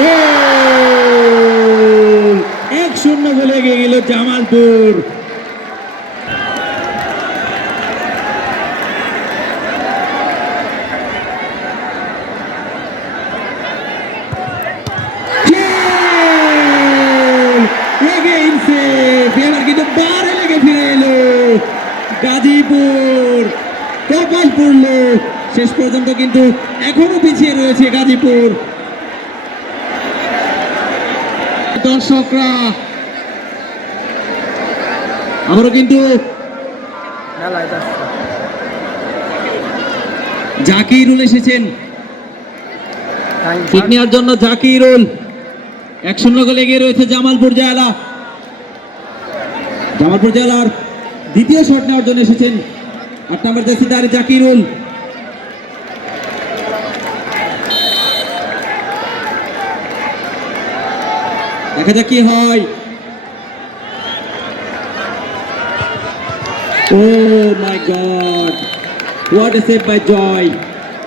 গোল! এক শূন্য গোলে এগিয়ে গেল জামালপুর। গাজীপুর। কপাল পড়ল। শেষ পর্যন্ত কিন্তু এখনও পিছিয়ে রয়েছে গাজীপুর। দর্শকরা আবারও কিন্তু জাকিরুল এসেছেন। ঠিক নেওয়ার জন্য জাকিরুল। এক শূন্য গোলে এগিয়ে রয়েছে জামালপুর জেলা। জামালপুর জেলার দ্বিতীয় শট নেওয়ার জন্য এসেছেন। আট নম্বর জাসিদার জাকিরুল। দেখা যাক কি হয়। ও my god, what a save by Joy.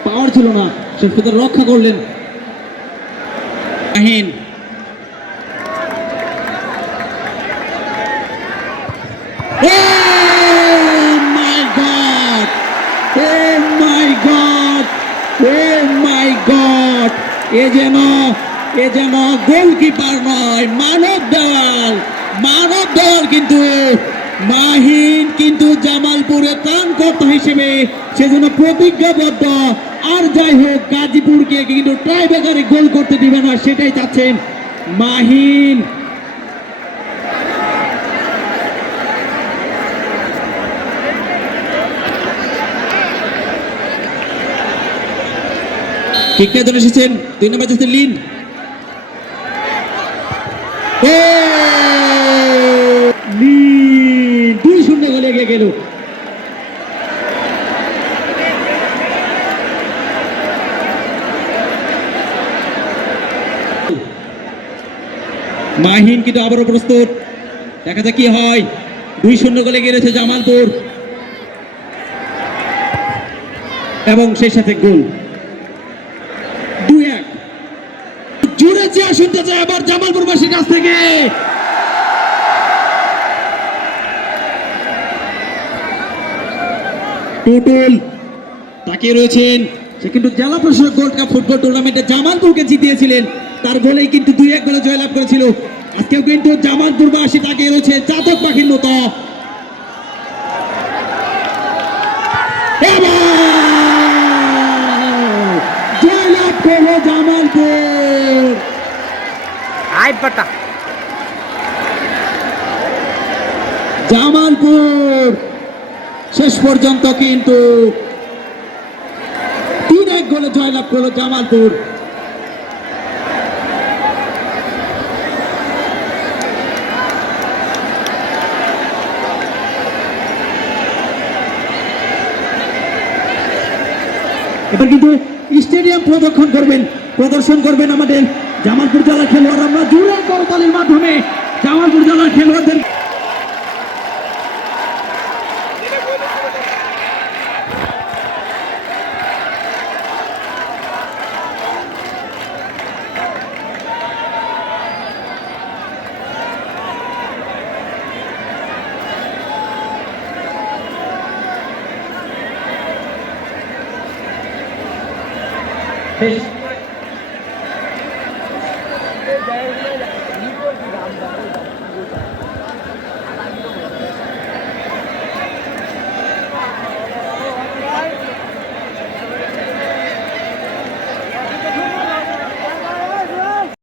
Power ছিল না শেষ পর্যন্ত রক্ষা করলেন। আহিন। এ যেন এ যেন গোলকিপার নয়, মানব দেওয়াল মানব দেওয়াল কিন্তু মাহিন, কিন্তু জামালপুরে ত্রাণকর্তা হিসেবে সেজন্য প্রতিজ্ঞাবদ্ধ। আর যাই হোক, গাজীপুরকে কিন্তু ট্রাইবেকারে গোল করতে দিবে না, সেটাই চাচ্ছেন মাহিন। ধরে এসেছেন দুই নম্বর যাচ্ছেন লিন। দুই শূন্য গোলে গেল। মাহিন কিন্তু আবারও প্রস্তুত। দেখা যাক কি হয়। দুই শূন্য গোলে রয়েছে জামালপুর। এবং সেই সাথে গোল দুই এক জুড়ে চেয়ে শুনতে চাই আবার জামালপুরবাসীর কাছ থেকে। টুটুল তাকিয়ে রয়েছেন। সে কিন্তু জেলা প্রশাসক গোল্ড কাপ ফুটবল টুর্নামেন্টে জামালপুরকে জিতিয়েছিলেন। তার গোলেই কিন্তু দুই এক গোলে জয়লাভ করেছিল। আজকেও কিন্তু জামালপুরবাসী তাকিয়ে রয়েছে চাতক পাখির মতো এবার জয়লাভ করল জামালপুর আই বাটা জামালপুর। শেষ পর্যন্ত কিন্তু তিন এক গোলে জয়লাভ করল জামালপুর। এবার কিন্তু স্টেডিয়াম প্রদক্ষণ করবেন, প্রদর্শন করবেন আমাদের জামালপুর জেলার খেলোয়াড় আমরা জুড়ে করতালির মাধ্যমে জামালপুর জেলার খেলোয়াড়দের শেষ Yeah, yeah, yeah.